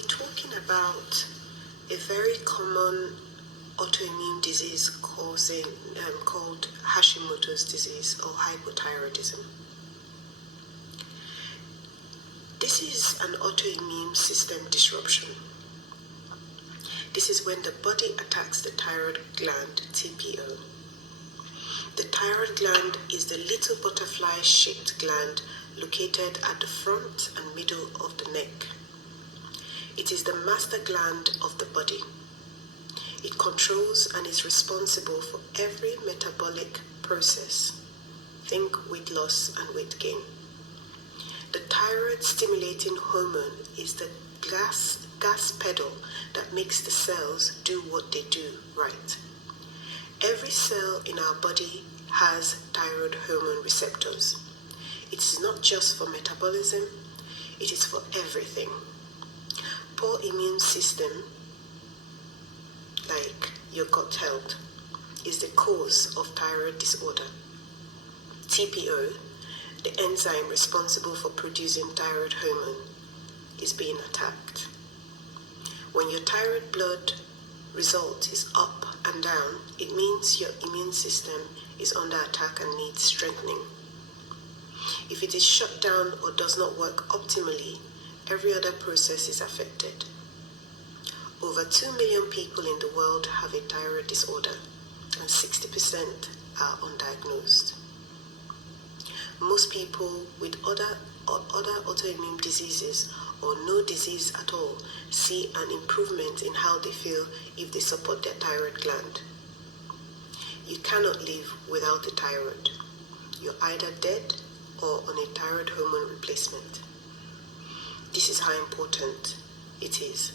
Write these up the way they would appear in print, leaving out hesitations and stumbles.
be talking about a very common autoimmune disease called Hashimoto's disease or hypothyroidism. This is an autoimmune system disruption. This is when the body attacks the thyroid gland, TPO. The thyroid gland is the little butterfly-shaped gland located at the front and middle of the neck. It is the master gland of the body. It controls and is responsible for every metabolic process. Think weight loss and weight gain. The thyroid stimulating hormone is the gas pedal that makes the cells do what they do right. Every cell in our body has thyroid hormone receptors. It is not just for metabolism, it is for everything. Poor immune system, like your gut health, is the cause of thyroid disorder. TPO, the enzyme responsible for producing thyroid hormone, is being attacked. When your thyroid blood result is up and down, it means your immune system is under attack and needs strengthening. If it is shut down or does not work optimally, every other process is affected. Over 2 million people in the world have a thyroid disorder, and 60% are undiagnosed. Most people with other autoimmune diseases or no disease at all see an improvement in how they feel if they support their thyroid gland. You cannot live without the thyroid. You're either dead or on a thyroid hormone replacement. This is how important it is.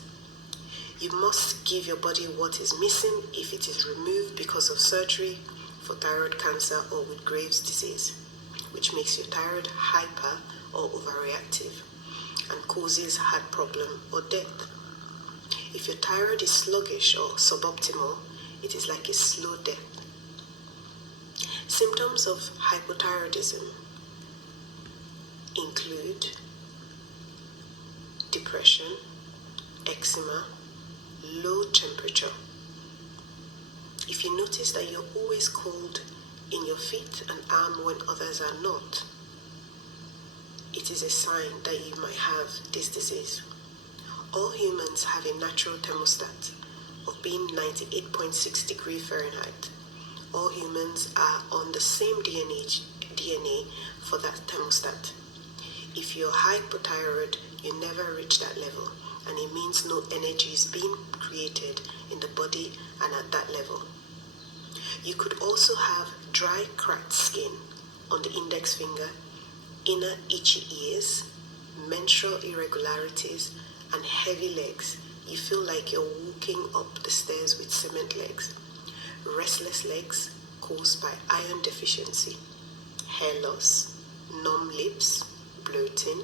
You must give your body what is missing if it is removed because of surgery for thyroid cancer or with Graves' disease, which makes your thyroid hyper or overreactive and causes heart problem or death. If your thyroid is sluggish or suboptimal, it is like a slow death. Symptoms of hypothyroidism include depression, eczema, low temperature. If you notice that you're always cold in your feet and arm when others are not, it is a sign that you might have this disease. All humans have a natural thermostat of being 98.6 degrees Fahrenheit. All humans are on the same DNA for that thermostat. If you're hypothyroid, you never reach that level, and it means no energy is being created in the body and at that level. You could also have dry, cracked skin on the index finger, inner itchy ears, menstrual irregularities, and heavy legs. You feel like you're walking up the stairs with cement legs. Restless legs caused by iron deficiency, hair loss, numb lips, bloating,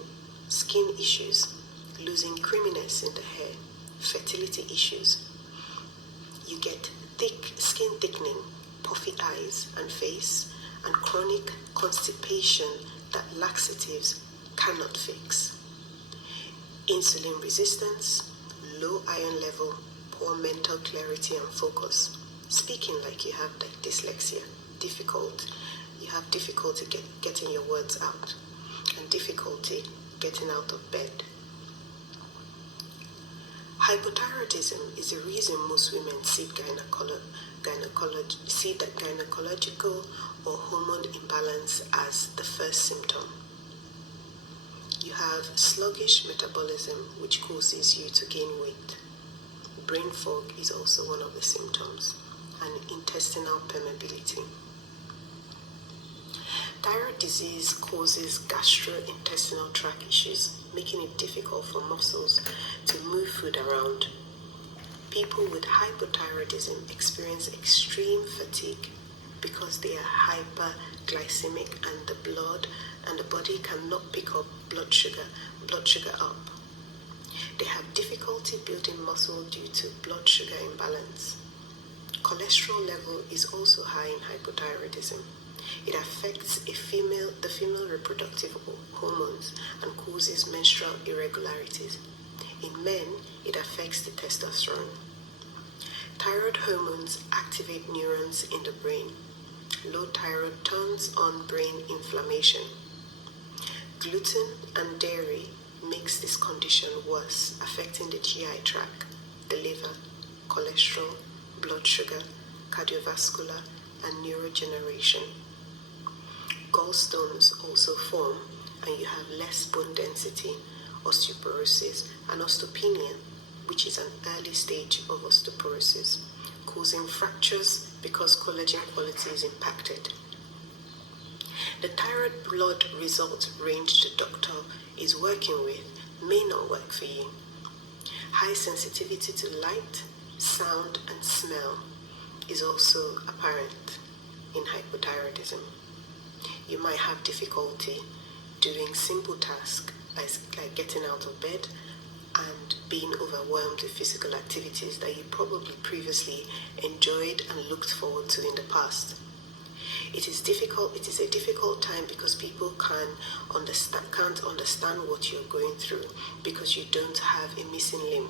skin issues, losing creaminess in the hair, fertility issues. You get thick skin thickening, puffy eyes and face, and chronic constipation that laxatives cannot fix. Insulin resistance, low iron level, poor mental clarity and focus. Speaking like you have dyslexia, you have difficulty getting your words out, and difficulty getting out of bed. Hypothyroidism is the reason most women see gynecological or hormone imbalance as the first symptom. You have sluggish metabolism, which causes you to gain weight. Brain fog is also one of the symptoms, and intestinal permeability. Thyroid disease causes gastrointestinal tract issues, making it difficult for muscles to move food around. People with hypothyroidism experience extreme fatigue because they are hyperglycemic and the body cannot pick up blood sugar up. They have difficulty building muscle due to blood sugar imbalance. Cholesterol level is also high in hypothyroidism. It affects the female reproductive hormones and causes menstrual irregularities. In men, it affects the testosterone. Thyroid hormones activate neurons in the brain. Low thyroid turns on brain inflammation. Gluten and dairy makes this condition worse, affecting the GI tract, the liver, cholesterol, blood sugar, cardiovascular, and neurodegeneration. Gallstones also form, and you have less bone density, osteoporosis, and osteopenia, which is an early stage of osteoporosis, causing fractures because collagen quality is impacted. The thyroid blood result range the doctor is working with may not work for you. High sensitivity to light, sound, and smell is also apparent in hypothyroidism. You might have difficulty doing simple tasks like getting out of bed and being overwhelmed with physical activities that you probably previously enjoyed and looked forward to in the past. It is a difficult time because people can't understand what you're going through because you don't have a missing limb.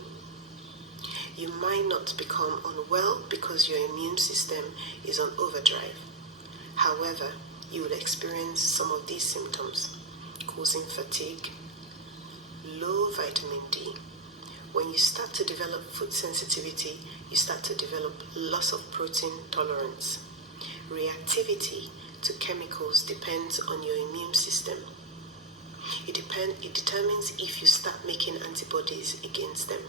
You might not become unwell because your immune system is on overdrive. However, you will experience some of these symptoms, causing fatigue, low vitamin D. When you start to develop food sensitivity, you start to develop loss of protein tolerance. Reactivity to chemicals depends on your immune system. It determines if you start making antibodies against them.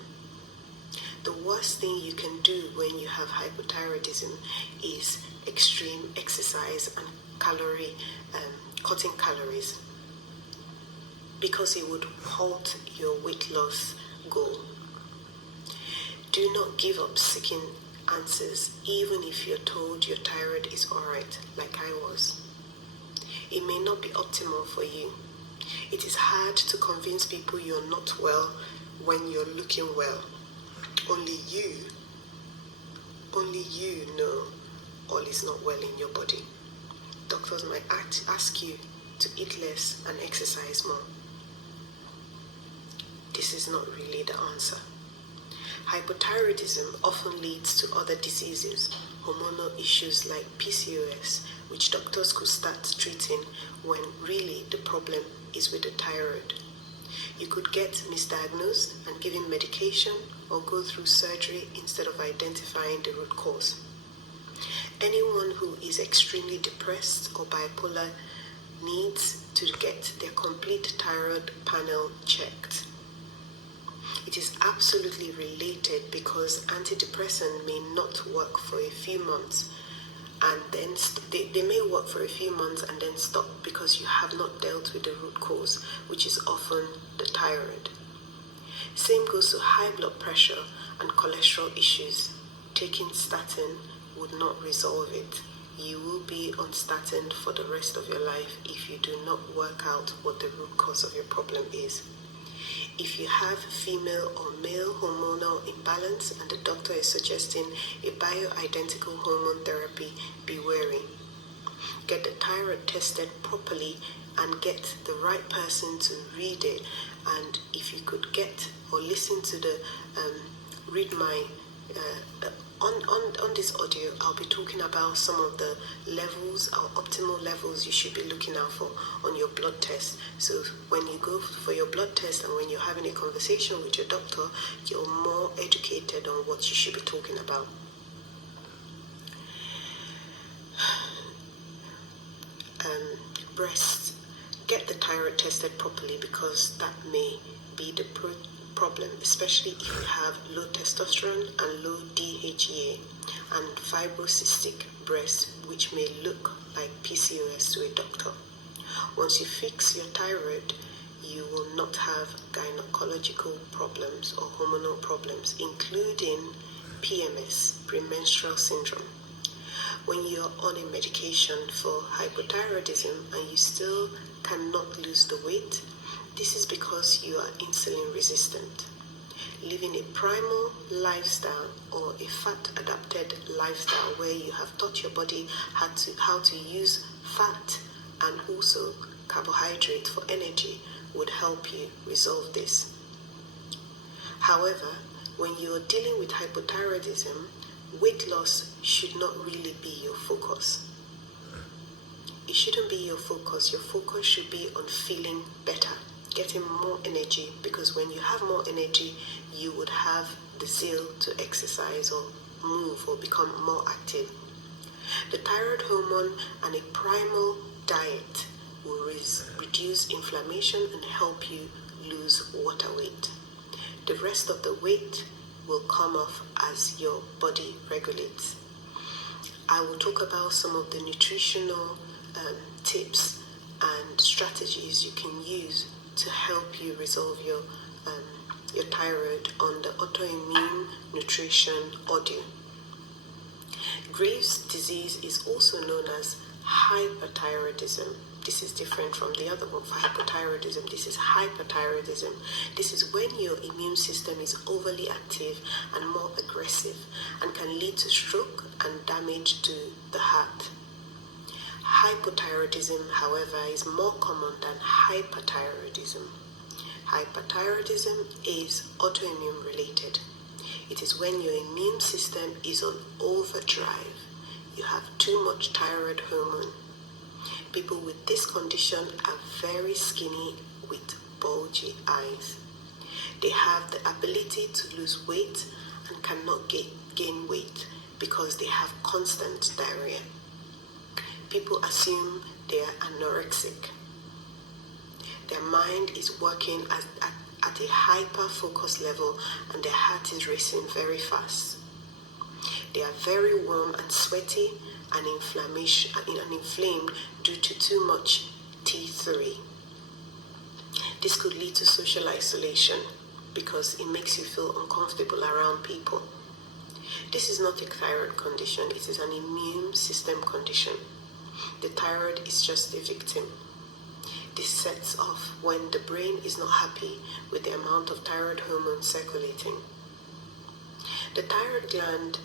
The worst thing you can do when you have hypothyroidism is extreme exercise and cutting calories, because it would halt your weight loss goal. Do not give up seeking answers, even if you're told your thyroid is alright, like I was. It may not be optimal for you. It is hard to convince people you're not well when you're looking well. Only you know all is not well in your body. Doctors might ask you to eat less and exercise more. This is not really the answer. Hypothyroidism often leads to other diseases, hormonal issues like PCOS, which doctors could start treating when really the problem is with the thyroid. You could get misdiagnosed and given medication or go through surgery instead of identifying the root cause. Anyone who is extremely depressed or bipolar needs to get their complete thyroid panel checked. It is absolutely related because antidepressant may not work for a few months and then they may work for a few months and then stop because you have not dealt with the root cause, which is often the thyroid. Same goes to high blood pressure and cholesterol issues. Taking statin would not resolve it. You will be on statin for the rest of your life if you do not work out what the root cause of your problem is. If you have female or male hormonal imbalance and the doctor is suggesting a bioidentical hormone therapy, be wary. Get the thyroid tested properly and get the right person to read it. And if you could get or listen to the read my on this audio, I'll be talking about some of the levels or optimal levels you should be looking out for on your blood test. So when you go for your blood test and when you're having a conversation with your doctor, you're more educated on what you should be talking about. Breasts. Get the thyroid tested properly because that may be the problem, especially if you have low testosterone and low DHEA and fibrocystic breasts, which may look like PCOS to a doctor. Once you fix your thyroid, you will not have gynecological problems or hormonal problems, including PMS, premenstrual syndrome. When you're on a medication for hypothyroidism and you still cannot lose the weight, this is because you are insulin resistant. Living a primal lifestyle or a fat-adapted lifestyle where you have taught your body how to use fat and also carbohydrate for energy would help you resolve this. However, when you're dealing with hypothyroidism, weight loss should not really be your focus. It shouldn't be your focus. Your focus should be on feeling better, getting more energy, because when you have more energy, you would have the zeal to exercise or move or become more active. The thyroid hormone and a primal diet will reduce inflammation and help you lose water weight. The rest of the weight will come off as your body regulates. I will talk about some of the nutritional tips and strategies you can use to help you resolve your thyroid on the autoimmune nutrition audio. Graves' disease is also known as hyperthyroidism. This is different from the other one for hypothyroidism. This is hyperthyroidism. This is when your immune system is overly active and more aggressive and can lead to stroke and damage to the heart. Hypothyroidism, however, is more common than hyperthyroidism. Hyperthyroidism is autoimmune related. It is when your immune system is on overdrive. You have too much thyroid hormone. People with this condition are very skinny with bulgy eyes. They have the ability to lose weight and cannot gain weight because they have constant diarrhea. People assume they are anorexic. Their mind is working at a hyper-focus level and their heart is racing very fast. They are very warm and sweaty and inflamed due to too much T3. This could lead to social isolation because it makes you feel uncomfortable around people. This is not a thyroid condition, it is an immune system condition. The thyroid is just a victim. This sets off when the brain is not happy with the amount of thyroid hormone circulating. The thyroid gland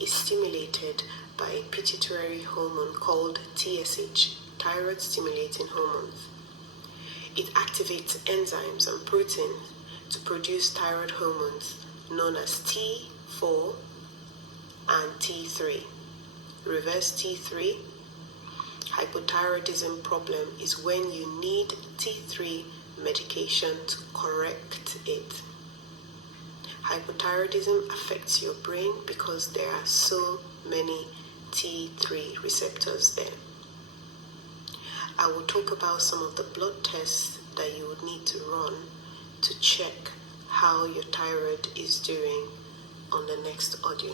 is stimulated by a pituitary hormone called TSH, thyroid stimulating hormones. It activates enzymes and proteins to produce thyroid hormones known as T4 and T3. Reverse T3. Hypothyroidism problem is when you need T3 medication to correct it. Hypothyroidism affects your brain because there are so many T3 receptors there. I will talk about some of the blood tests that you would need to run to check how your thyroid is doing on the next audio.